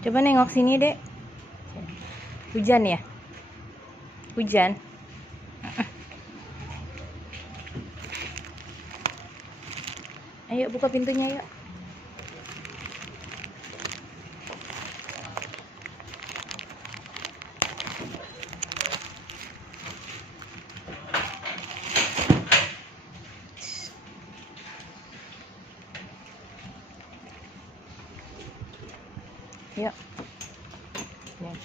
Coba nengok sini, Dek. Hujan ya? Hujan. Ayo buka pintunya, yuk. Yuk. Nih.